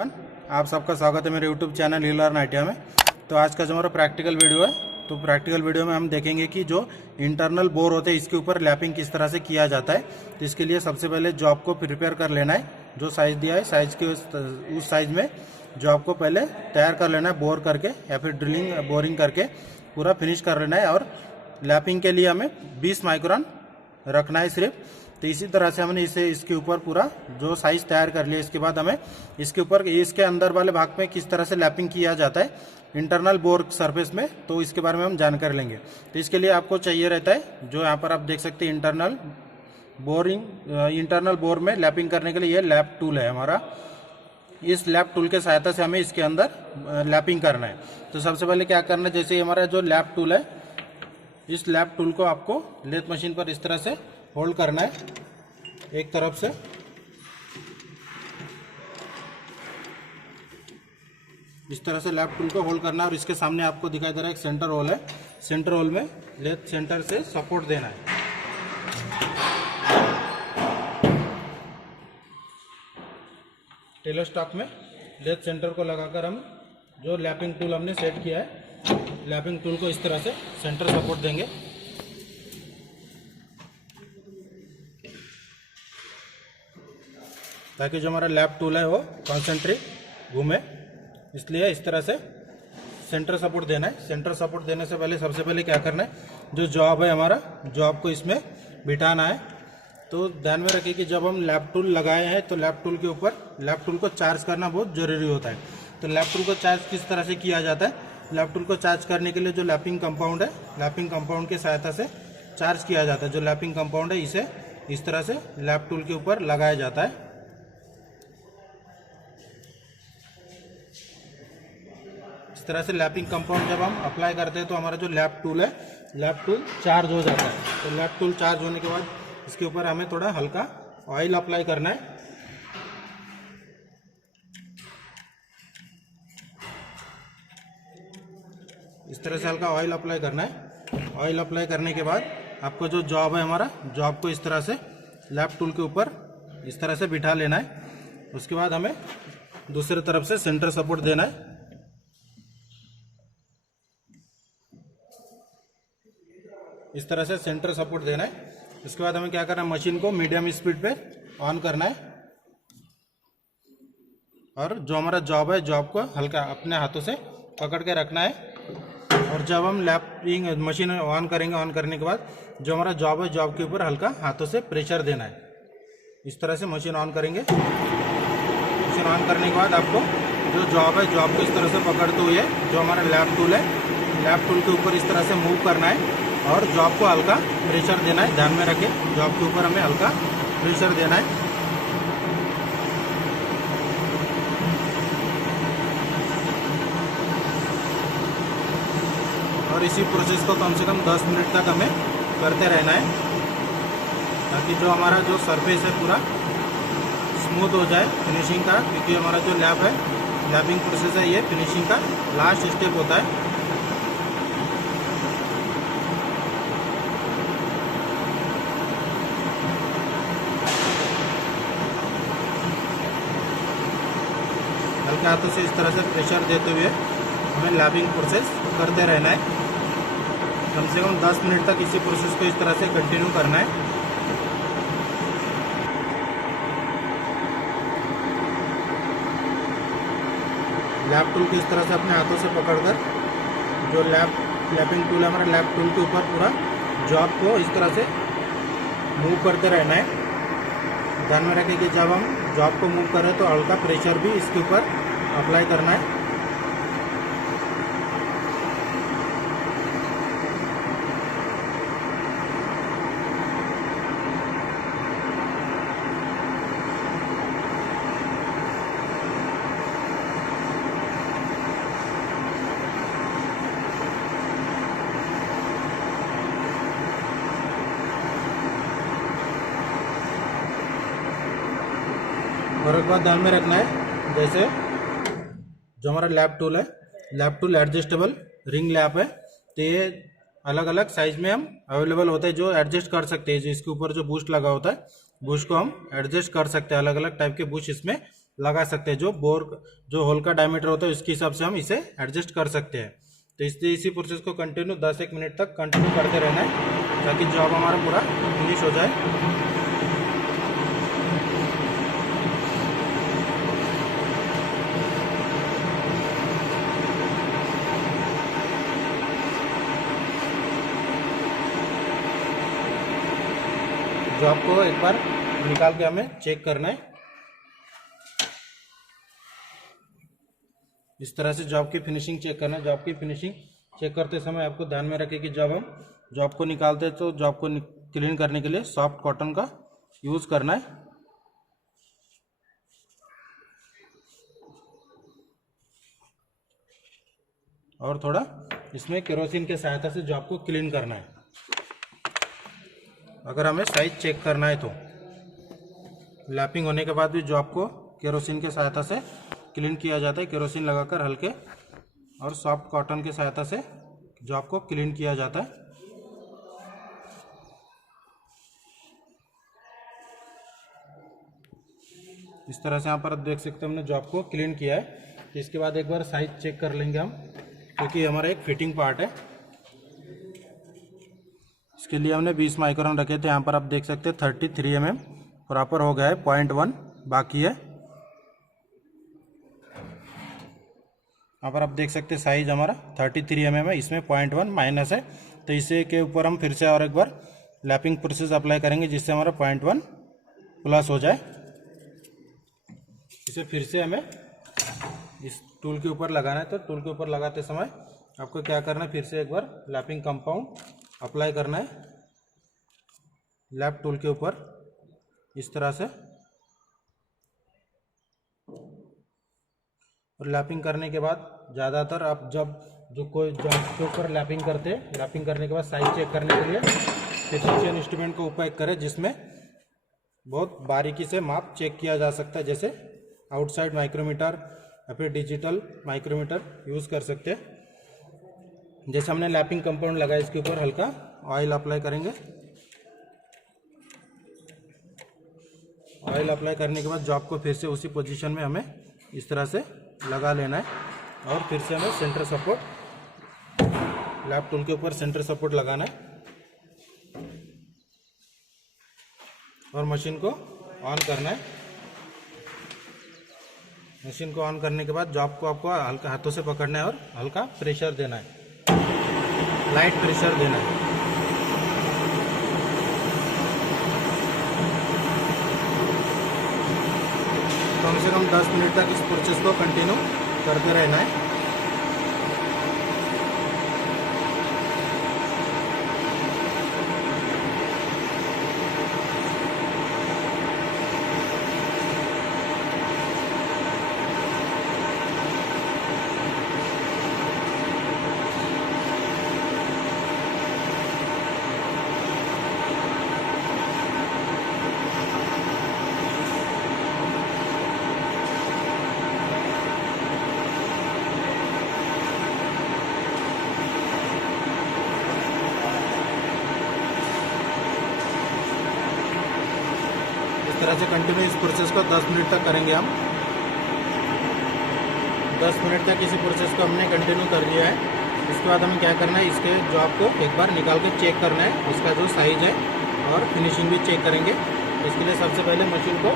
आप सबका स्वागत है मेरे YouTube channel Heal Learn Idea में। तो आज का जो हमारा प्रैक्टिकल वीडियो है, तो प्रैक्टिकल वीडियो में हम देखेंगे कि जो इंटरनल बोर होते हैं इसके ऊपर लैपिंग किस तरह से किया जाता है। तो इसके लिए सबसे पहले जॉब को प्रिपेयर कर लेना है। जो साइज़ दिया है साइज़ के उस साइज़ में जॉब को पहले तैयार कर लेना है, बोर करके या फिर ड्रिलिंग बोरिंग करके पूरा फिनिश कर लेना है। और लैपिंग के लिए हमें 20 माइक्रोन रखना है सिर्फ। तो इसी तरह से हमने इसके ऊपर पूरा जो साइज तैयार कर लिया। इसके बाद हमें इसके ऊपर इसके अंदर वाले भाग में किस तरह से लैपिंग किया जाता है इंटरनल बोर सरफेस में, तो इसके बारे में हम जानकारी लेंगे। तो इसके लिए आपको चाहिए रहता है जो यहाँ पर आप देख सकते हैं इंटरनल बोर में लैपिंग करने के लिए ये लैप टूल है हमारा। इस लैप टूल के सहायता से हमें इसके अंदर लैपिंग करना है। तो सबसे पहले क्या करना है, जैसे हमारा जो लैप टूल है, इस लैप टूल को आपको लेथ मशीन पर इस तरह से होल्ड करना है एक तरफ से। इस तरह से लैप टूल को होल्ड करना है और इसके सामने आपको दिखाई दे रहा है एक सेंटर होल है। सेंटर होल में लेथ सेंटर से सपोर्ट देना है। टेलर स्टॉक में लेथ सेंटर को लगाकर हम जो लैपिंग टूल हमने सेट किया है, लैपिंग टूल को इस तरह से सेंटर सपोर्ट देंगे ताकि जो हमारा लैप टूल है वो कॉन्सेंट्रिक घूमे। इसलिए इस तरह से सेंटर सपोर्ट देना है। सेंटर सपोर्ट देने से पहले सबसे पहले क्या करना है, जो जॉब है हमारा, जॉब को इसमें बिठाना है। तो ध्यान में रखिए कि जब हम लैप टूल लगाए हैं तो लैप टूल के ऊपर लैप टूल को चार्ज करना बहुत ज़रूरी होता है। तो लैप टूल को चार्ज किस तरह से किया जाता है, लैप टूल को चार्ज करने के लिए जो लैपिंग कंपाउंड है, लैपिंग कंपाउंड की सहायता से चार्ज किया जाता है। जो लैपिंग कंपाउंड है इसे इस तरह से लैप टूल के ऊपर लगाया जाता है। इस तरह से लैपिंग कंपाउंड जब हम अप्लाई करते हैं तो हमारा जो लैप टूल है, लैप टूल चार्ज हो जाता है। तो लैप टूल चार्ज होने के बाद इसके ऊपर हमें थोड़ा हल्का ऑयल अप्लाई करना है। इस तरह से हल्का ऑयल अप्लाई करना है। ऑयल अप्लाई करने के बाद आपको जो जॉब है हमारा, जॉब को इस तरह से लैप टूल के ऊपर इस तरह से बिठा लेना है। उसके बाद हमें दूसरी तरफ से सेंटर सपोर्ट देना है। इस तरह से सेंटर सपोर्ट देना है। इसके बाद हमें क्या करना है, मशीन को मीडियम स्पीड पे ऑन करना है और जो हमारा जॉब है, जॉब को हल्का अपने हाथों से पकड़ के रखना है। और जब हम लैपिंग मशीन ऑन करेंगे, ऑन करने के बाद जो हमारा जॉब है, जॉब के ऊपर हल्का हाथों से प्रेशर देना है। इस तरह से मशीन ऑन करेंगे। मशीन ऑन करने के बाद आपको जो जॉब है, जॉब को इस तरह से पकड़ते हुए जो हमारा लैप टूल है, लैप टूल के ऊपर इस तरह से मूव करना है और जॉब को हल्का प्रेशर देना है। ध्यान में रखें, जॉब के ऊपर हमें हल्का प्रेशर देना है। और इसी प्रोसेस को कम से कम 10 मिनट तक हमें करते रहना है ताकि जो हमारा जो सरफेस है पूरा स्मूथ हो जाए फिनिशिंग का। क्योंकि हमारा जो लैप है, लैपिंग प्रोसेस है, ये फिनिशिंग का लास्ट स्टेप होता है। हल्के हाथों से इस तरह से प्रेशर देते हुए हमें लैपिंग प्रोसेस करते रहना है। कम से कम 10 मिनट तक इसी प्रोसेस को इस तरह से कंटिन्यू करना है। लैप टूल को इस तरह से अपने हाथों से पकड़कर जो लैपिंग टूल है हमारा, लैप टूल के ऊपर पूरा जॉब को इस तरह से मूव करते रहना है। ध्यान में रखें कि जब हम जॉब को मूव करें तो हल्का प्रेशर भी इसके ऊपर अप्लाई करना है। और एक बात ध्यान में रखना है, जैसे जो हमारा लैप टूल है, lap tool adjustable ring lap है। तो ये अलग अलग साइज में हम अवेलेबल होते हैं जो एडजस्ट कर सकते हैं। जो इसके ऊपर जो बूस्ट लगा होता है, बूस्ट को हम एडजस्ट कर सकते हैं। अलग अलग टाइप के बूस्ट इसमें लगा सकते हैं। जो होल का डायमीटर होता है उसके हिसाब से हम इसे एडजस्ट कर सकते हैं। तो इसलिए इसी प्रोसेस को कंटिन्यू 10-1 मिनट तक कंटिन्यू करते रहना है ताकि जॉब हमारा पूरा फिनिश हो जाए। जॉब को एक बार निकाल के हमें चेक करना है। इस तरह से जॉब की फिनिशिंग चेक करना है। जॉब की फिनिशिंग चेक करते समय आपको ध्यान में रखें कि जब हम जॉब को निकालते हैं तो जॉब को क्लीन करने के लिए सॉफ्ट कॉटन का यूज़ करना है। और थोड़ा इसमें केरोसिन के सहायता से जॉब को क्लीन करना है। अगर हमें साइज चेक करना है तो लैपिंग होने के बाद भी जॉब को केरोसिन के सहायता से क्लीन किया जाता है। केरोसिन लगाकर हल्के और सॉफ्ट कॉटन के सहायता से जॉब को क्लीन किया जाता है। इस तरह से यहाँ पर देख सकते हैं हमने जॉब को क्लीन किया है। इसके बाद एक बार साइज चेक कर लेंगे हम, क्योंकि हमारा एक फिटिंग पार्ट है। इसके लिए हमने 20 माइक्रोन रखे थे। यहाँ पर आप देख सकते हैं 33 mm प्रॉपर हो गया है, 0.1 बाकी है। यहाँ पर आप देख सकते हैं साइज हमारा 33 mm है, इसमें 0.1 माइनस है। तो इसे के ऊपर हम फिर से और एक बार लैपिंग प्रोसेस अप्लाई करेंगे जिससे हमारा 0.1 प्लस हो जाए। इसे फिर से हमें इस टूल के ऊपर लगाना है। तो टूल के ऊपर लगाते समय आपको क्या करना है, फिर से एक बार लैपिंग कंपाउंड अप्लाई करना है लैप टूल के ऊपर इस तरह से। और लैपिंग करने के बाद ज़्यादातर आप जब कोई जॉब के ऊपर लैपिंग करते हैं, लैपिंग करने के बाद साइज चेक करने के लिए प्रिसिजन इंस्ट्रूमेंट को उपयोग करें जिसमें बहुत बारीकी से माप चेक किया जा सकता है, जैसे आउटसाइड माइक्रोमीटर या फिर डिजिटल माइक्रोमीटर यूज़ कर सकते हैं। जैसे हमने लैपिंग कंपाउंड लगाया, इसके ऊपर हल्का ऑयल अप्लाई करेंगे। ऑयल अप्लाई करने के बाद जॉब को फिर से उसी पोजीशन में हमें इस तरह से लगा लेना है। और फिर से हमें सेंटर सपोर्ट लैप टूल के ऊपर सेंटर सपोर्ट लगाना है और मशीन को ऑन करना है। मशीन को ऑन करने के बाद जॉब को आपको हल्का हाथों से पकड़ना है और हल्का प्रेशर देना है, लाइट प्रेशर देना है। कम से कम 10 मिनट तक इस प्रोसेस को कंटिन्यू करते रहना है। इस तरह से कंटिन्यू इस प्रोसेस को 10 मिनट तक करेंगे हम। 10 मिनट तक इसी प्रोसेस को हमने कंटिन्यू कर लिया है। इसके बाद हमें क्या करना है, इसके जॉब को एक बार निकाल के चेक करना है, इसका जो साइज है, और फिनिशिंग भी चेक करेंगे। इसके लिए सबसे पहले मशीन को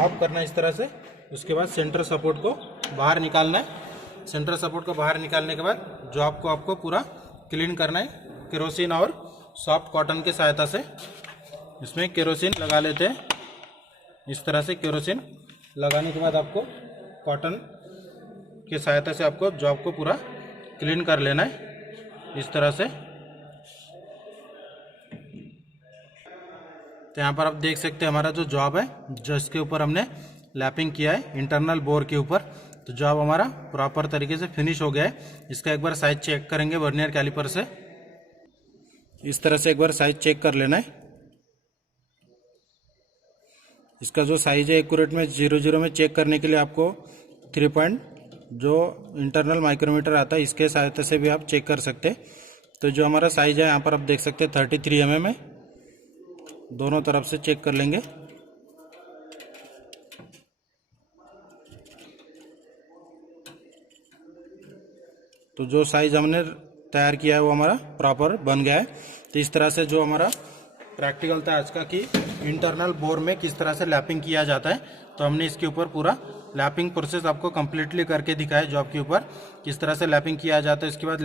ऑफ करना है इस तरह से। उसके बाद सेंटर सपोर्ट को बाहर निकालना है। सेंटर सपोर्ट को बाहर निकालने के बाद जॉब को आपको पूरा क्लीन करना है केरोसिन और सॉफ्ट कॉटन की सहायता से। इसमें केरोसिन लगा लेते हैं इस तरह से। केरोसिन लगाने के बाद आपको कॉटन की सहायता से आपको जॉब को पूरा क्लीन कर लेना है इस तरह से। तो यहाँ पर आप देख सकते हैं हमारा जो जॉब है, जिसके ऊपर हमने लैपिंग किया है इंटरनल बोर के ऊपर, तो जॉब हमारा प्रॉपर तरीके से फिनिश हो गया है। इसका एक बार साइज चेक करेंगे वर्नियर कैलिपर से। इस तरह से एक बार साइज चेक कर लेना है। इसका जो साइज है एक्यूरेट में 00 में चेक करने के लिए आपको 3 पॉइंट जो इंटरनल माइक्रोमीटर आता है इसके सहायता से भी आप चेक कर सकते हैं। तो जो हमारा साइज है यहाँ पर आप देख सकते हैं 33 mm है। दोनों तरफ से चेक कर लेंगे। तो जो साइज हमने तैयार किया है वो हमारा प्रॉपर बन गया है। तो इस तरह से जो हमारा प्रैक्टिकल था आज का कि इंटरनल बोर में किस तरह से लैपिंग किया जाता है, तो हमने इसके ऊपर पूरा लैपिंग प्रोसेस आपको कंप्लीटली करके दिखाया जॉब के ऊपर, किस तरह से लैपिंग किया जाता है। इसके बाद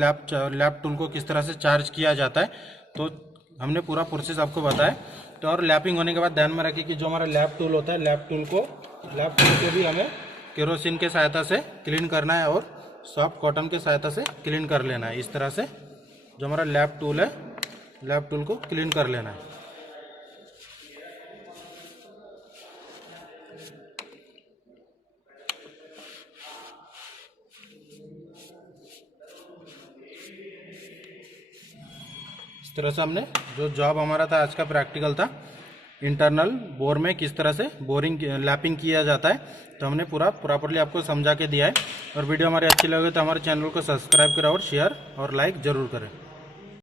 लैप टूल को किस तरह से चार्ज किया जाता है, तो हमने पूरा प्रोसेस आपको बताया। तो और लैपिंग होने के बाद ध्यान में रखिए कि जो हमारा लैप टूल होता है, लैप टूल को भी हमें केरोसिन के सहायता से क्लीन करना है और सॉफ्ट कॉटन के सहायता से क्लीन कर लेना है। इस तरह से जो हमारा लैप टूल है, लैप टूल को क्लीन कर लेना है। इस तरह से हमने जो जॉब हमारा था आज का प्रैक्टिकल था, इंटरनल बोर में किस तरह से बोरिंग लैपिंग किया जाता है, तो हमने पूरा प्रॉपरली आपको समझा के दिया है। और वीडियो हमारी अच्छी लगे तो हमारे चैनल को सब्सक्राइब करें और शेयर और लाइक ज़रूर करें।